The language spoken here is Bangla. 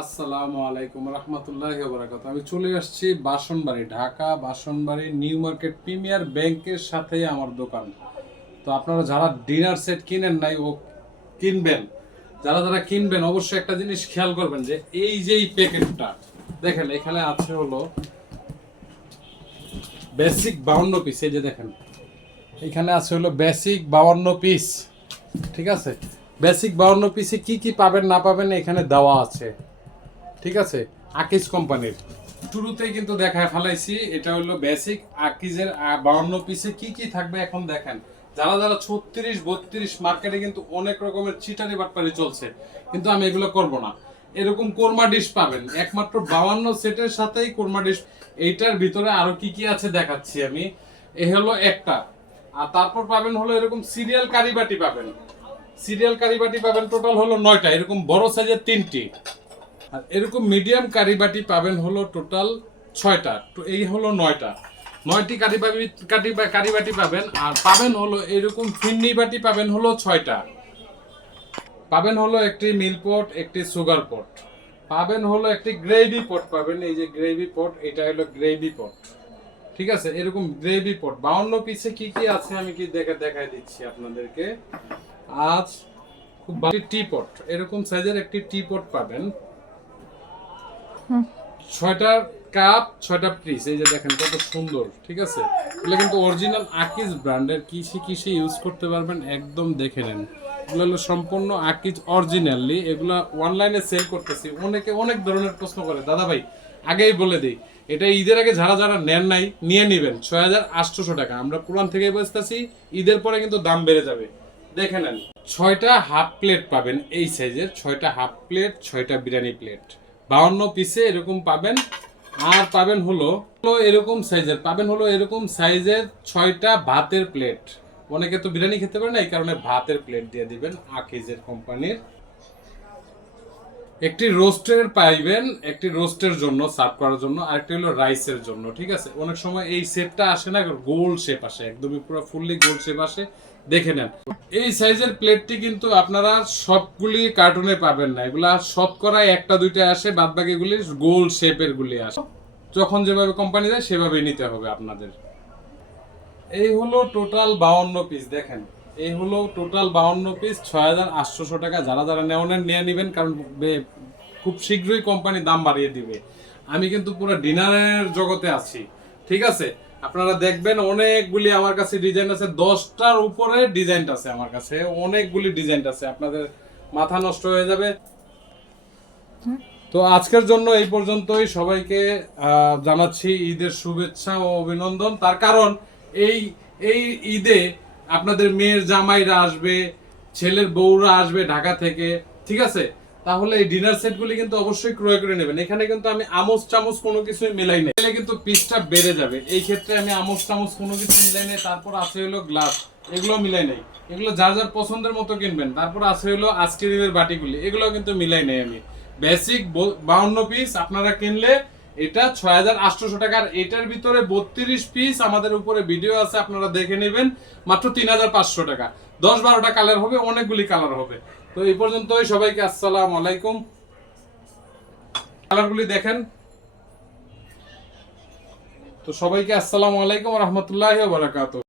আসসালামু আলাইকুম রহমতুল্লাহ বরাকাত আমি চলে আসছি Basanbari, Dhaka Basanbari new market premier ব্যাংকের সাথেই আমার দোকান। তো আপনারা যারা ডিনার সেট কিনেন নাই, ও কিনবেন। যারা যারা কিনবেন, অবশ্যই একটা জিনিস খেয়াল করবেন যে এই যে এই প্যাকেটটা, দেখেন এখানে আছে হলো বেসিক বাউন্ন পিস এই যে দেখেন। এখানে আছে হলো বেসিক বাউন্ন পিস ঠিক আছে? বেসিক বাউন্ন পিসে কি কি পাবেন, না পাবেন এখানে দেওয়া আছে। ঠিক আছে? আকিজ কোম্পানির শুরুতেই কিন্তু দেখায় ফেলাইছি, এটা হলো বেসিক আকিজের বাউন্ন পিসে কি কি থাকবে এখন দেখেন। যারা যারা ছত্রিশ, বত্রিশ মার্কেটে কিন্তু অনেক রকমের চিটারি বাটপারি চলছে, কিন্তু আমি এগুলো করব না। এরকম কোরমা ডিশ পাবেন। একমাত্র বাউন্ন সেটের সাথেই কোরমা ডিশ এইটার ভিতরে আরও কি কি আছে দেখাচ্ছি আমি। এ হলো একটা। আর তারপর পাবেন হলো এরকম সিরিয়াল কারিবাটি পাবেন। সিরিয়াল কারিবাটি পাবেন টোটাল হলো নয়টা। এরকম বড় সাইজের তিনটি। আর এরকম মিডিয়াম কারিবাটি পাবেন হলো টোটাল ছয়টা। তো এই হলো নয়টা। নয়টি কারিবাটি কাটিবা কারিবাটি পাবেন। আর পাবেন হলো এরকম ফিন্নি বাটি পাবেন হলো ছয়টা। পাবেন হলো একটি মিল পট একটি সুগার পট পাবেন হলো একটি গ্রেভি পট পাবেন। এই যে গ্রেভি পট এটা হলো গ্রেভি পট ঠিক আছে? এরকম গ্রেভি পট বাউন্ন পিসে কি কি আছে আমি কি দেখে দেখাই দিচ্ছি আপনাদেরকে। আজ খুব ভালো টি পট এরকম সাইজের একটি টি পট পাবেন। ছয়টা কাপ, ছয়টা পিস এই যে দেখেন কত সুন্দর, ঠিক আছে? এগুলো কিন্তু অরিজিনাল আকিজ ব্র্যান্ডের কিসে কিসে ইউজ করতে পারবেন, একদম দেখে নেন। এগুলো হলো সম্পূর্ণ আকিজ অরিজিনালি এগুলো অনলাইনে সেল করতেছি। অনেকে অনেক ধরনের প্রশ্ন করে, দাদা ভাই, আগেই বলে দিই, এটা ঈদের আগে যারা যারা নেন নাই, নিয়ে নেবেন ছয় হাজার আটশোশো টাকা। আমরা পুরান থেকে বসতেছি ঈদের পরে কিন্তু দাম বেড়ে যাবে। দেখে নেন, ছয়টা হাফ প্লেট পাবেন, এই সাইজের ছয়টা হাফ প্লেট ছয়টা বিরিয়ানি প্লেট বাউন্ন পিসে এরকম পাবেন। আর পাবেন হলো এরকম সাইজের পাবেন হলো এরকম সাইজের ছয়টা ভাতের প্লেট অনেকে তো বিরিয়ানি খেতে পারে না, এই কারণে ভাতের প্লেট দিয়ে দিবেন আকিজের কোম্পানির একটি রোস্টের পাইবেন, একটি রোস্টের জন্য সার্ভ করার জন্য আর একটি হলো রাইসের জন্য, ঠিক আছে? অনেক সময় এই সেটটা আসে না, গোল শেপ আসে, একদমই পুরো ফুললি গোল শেপ আসে, দেখে নেন। এই সাইজের প্লেটটি কিন্তু আপনারা সবগুলি কার্টুনে পাবেন না, এগুলা শতকরা একটা দুইটা আসে বাদ বাকিগুলি গোল শেপের গুলি আসে। যখন যেভাবে কোম্পানি দেয়, সেভাবেই নিতে হবে আপনাদের। এই হলো টোটাল বাউন্ন পিস দেখেন। এই হলো টোটাল বাউন্ন পিস ছয় হাজার আটশোশো টাকা। যারা যারা নেওয়ানের নিয়ে নেবেন, কারণ খুব শীঘ্রই কোম্পানি দাম বাড়িয়ে দিবে। আমি কিন্তু পুরো ডিনারের জগতে আছি, ঠিক আছে? আপনারা দেখবেন অনেকগুলি আমার কাছে ডিজাইন আছে, দশটার উপরে ডিজাইন আছে আমার কাছে। অনেকগুলি ডিজাইন আছে, আপনাদের মাথা নষ্ট হয়ে যাবে। তো আজকের জন্য এই পর্যন্তই। সবাইকে জানাচ্ছি ঈদের শুভেচ্ছা ও অভিনন্দন। তার কারণ এই এই ঈদে আপনাদের মেয়ের জামাইরা আসবে, ছেলের বউরা আসবে ঢাকা থেকে, ঠিক আছে? তাহলে এই ডিনার সেটগুলি কিন্তু অবশ্যই ক্রয় করে নেবেন। এখানে কিন্তু আমি আমোস চামচ কোনো কিছুই মেলাই নাই। তাহলে কিন্তু পিসটা বেড়ে যাবে। এই ক্ষেত্রে আমি আমোস চামচ কোনো কিছু মিলাই নেই। তারপর আছে হলো গ্লাস এগুলো মিলাই নাই। এগুলো যার যার পছন্দের মতো কিনবেন। তারপর আছে হলো আইসক্রিমের বাটিগুলি। এগুলো কিন্তু মিলাই নাই আমি। বেসিক বাউন্ন পিস আপনারা কিনলে এটা ছয় হাজার আটশোশো টাকার। এটার ভিতরে বত্রিশ পিস আমাদের উপরে ভিডিও আছে, আপনারা দেখে নেবেন। মাত্র তিন হাজার পাঁচশো টাকা। দশ বারোটা কালার হবে, অনেকগুলি কালার হবে। তো এই পর্যন্তই, সবাইকে আসসালাম আলাইকুম। কালারগুলি দেখেন। তো সবাইকে আসসালামু আলাইকুম রহমতুল্লাহ বারাকাতুহ।